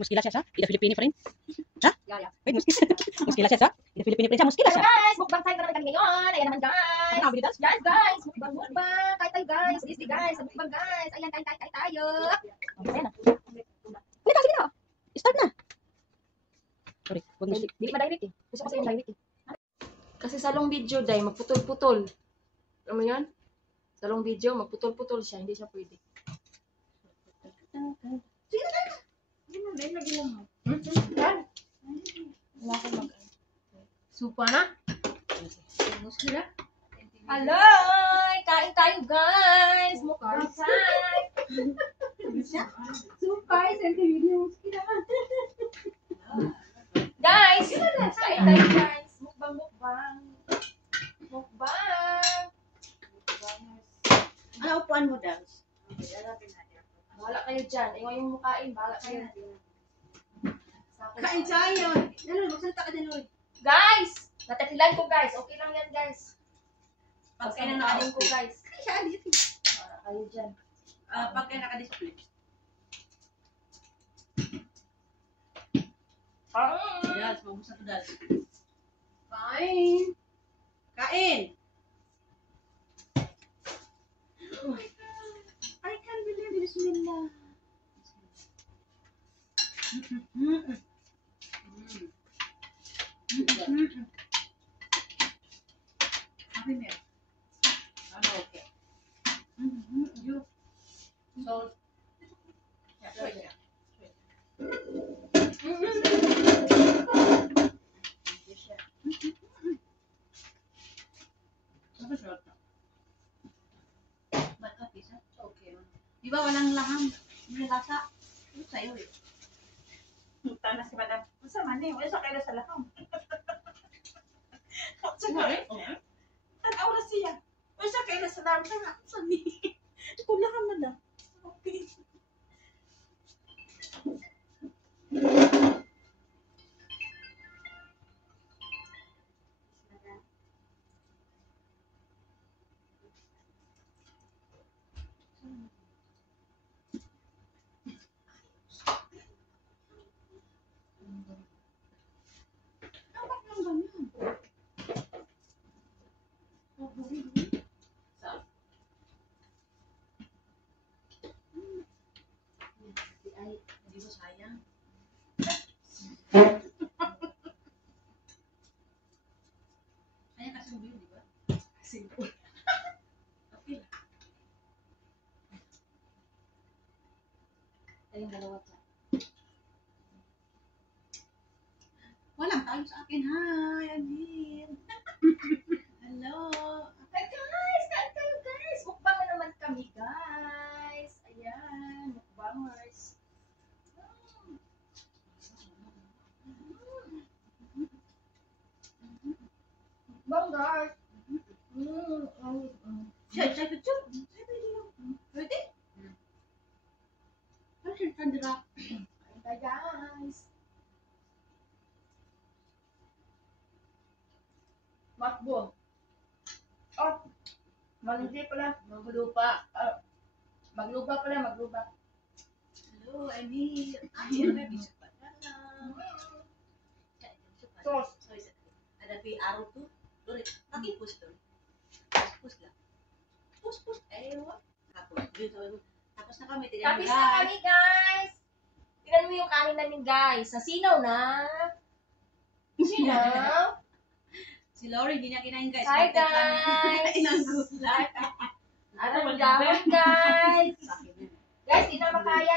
Muskila siya sa Ida Filipini friend. Ha? Wait, muskila siya sa Ida Filipini friend. Muskila siya. Guys, mukbang time naman kami ngayon. Ayan naman guys. Yan guys, mukbang. Kain tayo guys. Disney guys, mukbang guys. Ayan, kain tayo. Ayan na. Sige na. Start na. Sorry, wag mo. Hindi ma-direct eh. Gusto kasi yung direct eh. Kasi sa long video, day, magputol-putol. Alam mo yan? Sa long video, magputol-putol siya. Hindi siya pwede. Sige na. Hindi mo, dahil lagi lang mo. Yan. Wala ko mag- Supa na? Muskila? Hello! Kain tayo guys! Mukbang time! Supay, send ko video. Muskila. Guys! Kain tayo guys! Mukbang. Ano upuan mo, Dams? Bahala kayo dyan. Iwan yung mukain. Bahala kayo. Kain tayo. Dalo, magsalita ka dalo. Guys! Natatilan ko guys. Okay lang yan guys. Pagkain na Pagkain ko guys. Ay, siya, dito. Para kayo dyan. Pagkain naka-display. Dals, mabusa to, Dals. Kain. Kain. Oh my God. I can't believe it. Bismillah. Happy meal. Ano, okay. You. Salt. Yeah, wait, yeah. Di ba walang laham? Hindi lasa. Ano sa'yo eh? Tanas ka ba na? Masa man eh, wala sa kaila sa laham. Sorry? Tanaw na siya. Wala sa kaila sa laham. Tanaw sa ni. Ito laham na na. Okay. Ay, hindi mo sayang. Sayang kasi mo yun, di ba? Simple. Okay. Ayun, dalawa dyan. Walang tayo sa akin. Hi, Adin. Hello. Hi guys! Kain tayo guys! Mukbang na naman kami guys! Ayan, mukbangers. Mukbang guys! Siya, picture. Siya, video. Pwede? Ano siya, Sandra? Kain tayo guys! Makbo. Oh, malindi pala. Maglupa. Maglupa pala, maglupa. Hello, Emil. Ay, may bisa pa na. Sauce. Ada pi araw to. Dori, pag-ipos to. Pus lang. Pus. Ewa. Tapos na kami. Tapos na kami guys! Tignan mo yung kanin namin guys. Nasinaw na. Sinaw. Si Lori, hindi niya kinain guys. Hi guys! Inanggulat. Ano, guys! Guys, di na makaya.